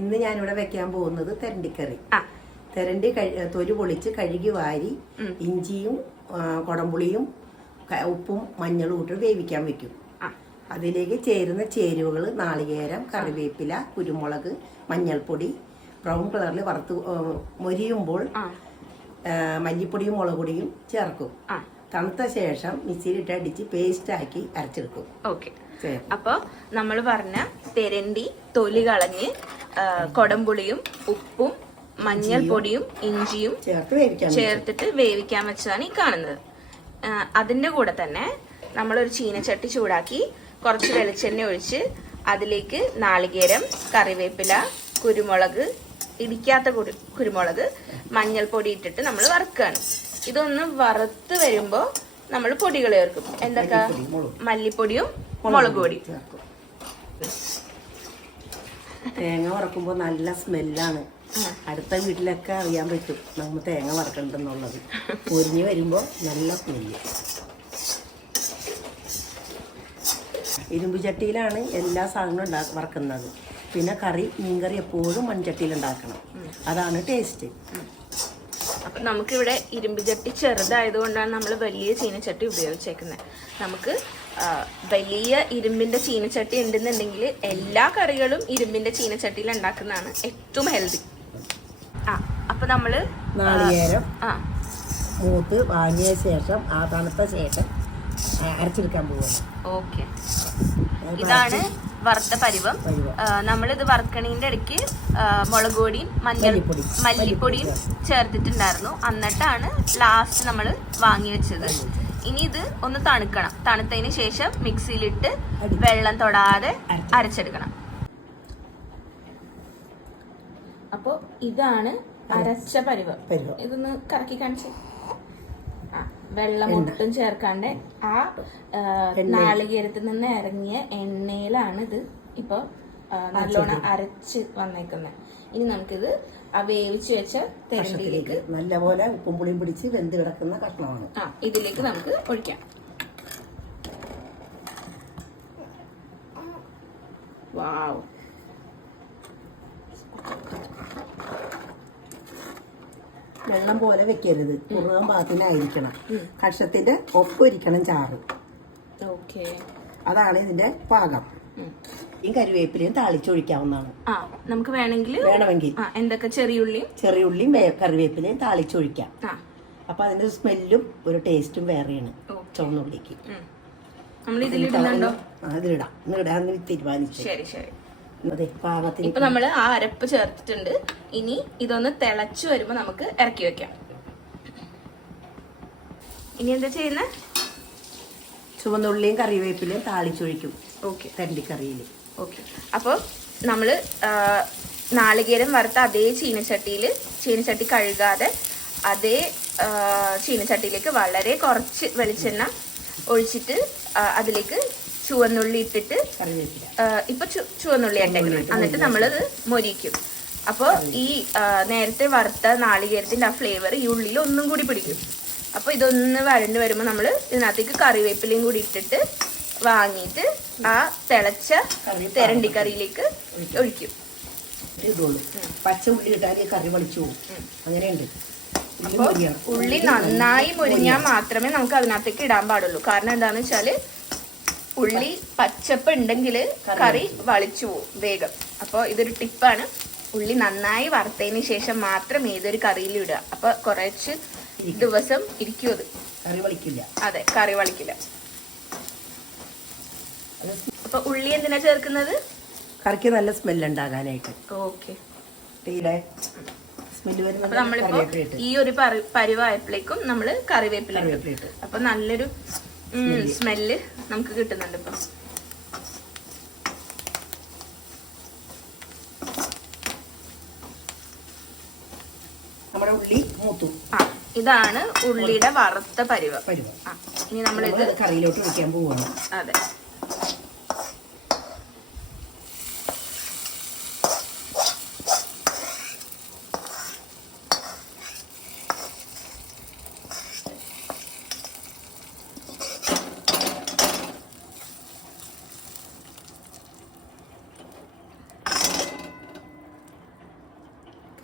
ഇന്ന് ഞാനിവിടെ വെക്കാൻ പോകുന്നത് തെരണ്ടിക്കറി. തെരണ്ടി തൊലി പൊളിച്ച് കഴുകി വാരി ഇഞ്ചിയും കുടംപുളിയും ഉപ്പും മഞ്ഞളും ഇട്ട് വേവിക്കാൻ വെക്കും. അതിലേക്ക് ചേരുന്ന ചേരുവകൾ നാളികേരം, കറിവേപ്പില, കുരുമുളക്, മഞ്ഞൾപ്പൊടി, ബ്രൗൺ കളറിൽ വറുത്ത് മൊരിയുമ്പോൾ മല്ലിപ്പൊടിയും മുളക് പൊടിയും ചേർക്കും. തണുത്ത ശേഷം മിക്സിയിലിട്ട് അടിച്ച് പേസ്റ്റാക്കി അരച്ചെടുക്കും. ഓക്കെ, അപ്പോൾ നമ്മൾ പറഞ്ഞ തെരണ്ടി തൊലി കളഞ്ഞ് കൊടംപുളിയും ഉപ്പും മഞ്ഞൾപ്പൊടിയും ഇഞ്ചിയും ചേർത്തിട്ട് വേവിക്കാൻ വെച്ചതാണ് ഈ കാണുന്നത്. അതിന്റെ കൂടെ തന്നെ നമ്മളൊരു ചീനച്ചട്ടി ചൂടാക്കി കുറച്ച് വെളിച്ചെണ്ണ ഒഴിച്ച് അതിലേക്ക് നാളികേരം, കറിവേപ്പില, കുരുമുളക്, ഇടിക്കാത്ത കുരുമുളക്, മഞ്ഞൾപ്പൊടി ഇട്ടിട്ട് നമ്മൾ വറുക്കുകയാണ്. ഇതൊന്ന് വറുത്ത് വരുമ്പോൾ നമ്മൾ പൊടികൾ ചേർക്കും. എന്തൊക്കെ? മല്ലിപ്പൊടിയും മുളക് പൊടിയും. തേങ്ങ വറക്കുമ്പോൾ നല്ല സ്മെല്ലാണ്. അടുത്ത വീട്ടിലൊക്കെ അറിയാൻ പറ്റും നമ്മൾ തേങ്ങ വറക്കണ്ടെന്നുള്ളത്. പൊരിഞ്ഞ് വരുമ്പോൾ നല്ല സ്മെല്ല്. ഇരുമ്പ് ചട്ടിയിലാണ് എല്ലാ സാധനവും വറക്കുന്നത്. പിന്നെ മീൻകറി എപ്പോഴും മൺചട്ടിയിൽ ഉണ്ടാക്കണം, അതാണ് ടേസ്റ്റ്. അപ്പം നമുക്കിവിടെ ഇരുമ്പ് ചട്ടി ചെറുതായതുകൊണ്ടാണ് നമ്മൾ വലിയ ചീനച്ചട്ടി ഉപയോഗിച്ചേക്കുന്നത്. നമുക്ക് വലിയ ഇരുമ്പിന്റെ ചീനച്ചട്ടി ഉണ്ടെന്നുണ്ടെങ്കിൽ എല്ലാ കറികളും ഇരുമ്പിന്റെ ചീനച്ചട്ടിയിൽ ഉണ്ടാക്കുന്നതാണ് ഏറ്റവും ഹെൽത്തി. അപ്പൊ നമ്മള് നാളികേരം മൂത്ത് വാങ്ങിയ ശേഷം തണുത്ത ശേഷം അരച്ചെടുക്കാൻ പോകുന്നു. ഓക്കെ, ഇതാണ് വറുത്ത പരുവം. നമ്മളിത് വറുക്കണീന്റെ ഇടയ്ക്ക് മുളക് പൊടിയും മല്ലിപ്പൊടിയും ചേർത്തിട്ടുണ്ടായിരുന്നു. എന്നിട്ടാണ് ലാസ്റ്റ് നമ്മൾ വാങ്ങി വെച്ചത്. ഇനി ഇത് ഒന്ന് തണുക്കണം. തണുത്തതിന് ശേഷം മിക്സിയിലിട്ട് വെള്ളം തൊടാതെ അരച്ചെടുക്കണം. അപ്പോ ഇതാണ് അരച്ച പരുവം. ഇതൊന്ന് കറക്കി കാണിച്ചു. വെള്ളം ഒട്ടും ചേർക്കാണ്ട് ആ നാളികേരത്തിൽ നിന്ന് ഇറങ്ങിയ എണ്ണയിലാണ് ഇത് ഇപ്പൊ നല്ലോണം അരച്ച് വന്നേക്കുന്നത്. ഇനി നമുക്കിത് ആ വേവിച്ച് വെച്ച തെരണ്ടിയിലേക്ക് നല്ലപോലെ ഉപ്പും പുളിയും പിടിച്ച് വെന്ത് കിടക്കുന്ന കഷ്ണമാണ്. ഇതിലേക്ക് നമുക്ക് ഒഴിക്കാം. വാവ്, വെള്ളം പോലെ വെക്കരുത്, കുറുകാൻ പാകത്തിനായിരിക്കണം. കഷത്തിന്റെ ഒപ്പം ചാറ്. ഓക്കെ, അതാണ് ഇതിന്റെ പാകം. ഈ കറിവേപ്പിലയും താളിച്ചൊഴിക്കാവുന്നതാണ്. നമുക്ക് വേണമെങ്കിൽ എന്തൊക്കെ ചെറിയുള്ളിയും കറിവേപ്പിലയും താളിച്ചൊഴിക്കാം. അപ്പൊ അതിന്റെ സ്മെല്ലും ഒരു ടേസ്റ്റും വേറെയാണ്. ചുവന്നുള്ളിക്ക് ഇതിലിടാം തീരുമാനിച്ചു. ശരി ശരി. ഇപ്പൊ നമ്മള് ആ അരപ്പ് ചേർത്തിട്ടുണ്ട്. ഇനി ഇതൊന്ന് തിളച്ചു വരുമ്പോ നമുക്ക് ഇറക്കി വെക്കാം. ഇനി എന്താ ചെയ്യുന്ന? ചുവന്നുള്ളിയും കറിവേപ്പിലയും താളിച്ചൊഴിക്കും. ഓക്കെ, തെരണ്ടിക്കറിയില്. ഓക്കെ, അപ്പോൾ നമ്മള് നാളികേരം വറുത്ത അതേ ചീനച്ചട്ടി കഴുകാതെ അതേ ചീനച്ചട്ടിയിലേക്ക് വളരെ കുറച്ച് വെളിച്ചെണ്ണ ഒഴിച്ചിട്ട് അതിലേക്ക് ചുവന്നുള്ളി ഇട്ടിട്ട് ഇപ്പൊ ചുവന്നുള്ളി ഇട്ടേക്കണം. എന്നിട്ട് നമ്മളത് മൊരിക്കും. അപ്പോൾ ഈ നേരത്തെ വറുത്ത നാളികേരത്തിന്റെ ആ ഫ്ലേവർ ഈ ഉള്ളിൽ ഒന്നും കൂടി പിടിക്കും. അപ്പൊ ഇതൊന്ന് വഴണ്ട് വരുമ്പോൾ നമ്മൾ ഇതിനകത്തേക്ക് കറിവേപ്പിലയും കൂടി ഇട്ടിട്ട് വാങ്ങിയിട്ട് ആ തിളച്ച തെരണ്ടിക്കറിയിലേക്ക് ഒഴിക്കും. പച്ച ഉള്ളി ഇട്ടാൽ കറി വലിച്ചു പോകും. അങ്ങനെയുണ്ട്. അപ്പോൾ ഉള്ളി നന്നായി മുരിഞ്ഞാൽ മാത്രമേ നമുക്ക് അതിനകത്തേക്ക് ഇടാൻ പാടുള്ളൂ. കാരണം എന്താന്ന് വെച്ചാല് ഉള്ളി പച്ചപ്പ് ഉണ്ടെങ്കിൽ കറി വളിച്ചു പോവും വേഗം. അപ്പോൾ ഇതൊരു ടിപ്പാണ്. ഉള്ളി നന്നായി വറുത്തതിന് ശേഷം മാത്രം ഏതൊരു കറിയിലും ഇടുക. അപ്പൊ കുറച്ച് ദിവസം ഇരിക്കും അത്. അതെ, കറി വളിക്കില്ല. അപ്പൊ ഉള്ളി എന്തിനാ ചേർക്കുന്നത്? കറിക്ക് നല്ല സ്മെല്ല് ഉണ്ടാകാനായിട്ട്. ഓക്കെ, അപ്പൊ നമ്മളിപ്പോ ഈ ഒരു പരുവായപ്പോഴേക്കും നമ്മള് കറിവേപ്പില ഇട്ടു. അപ്പൊ നല്ലൊരു സ്മെല്ല് നമുക്ക് കിട്ടുന്നുണ്ട്. ഇപ്പൊ നമ്മുടെ ഉള്ളി മൂത്തു. ഇതാണ് ഉള്ളിയുടെ വറുത്ത പരുവം. ഇനി നമ്മളിത് കറിയിലോട്ട് ഒഴിക്കാൻ പോവാണ്. അതെ,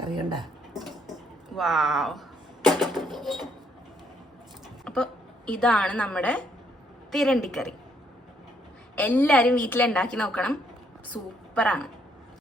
കറി കണ്ട. വാവ്. അപ്പോൾ ഇതാണ് നമ്മുടെ തിരണ്ടിക്കറി. എല്ലാവരും വീട്ടിലുണ്ടാക്കി നോക്കണം, സൂപ്പറാണ്.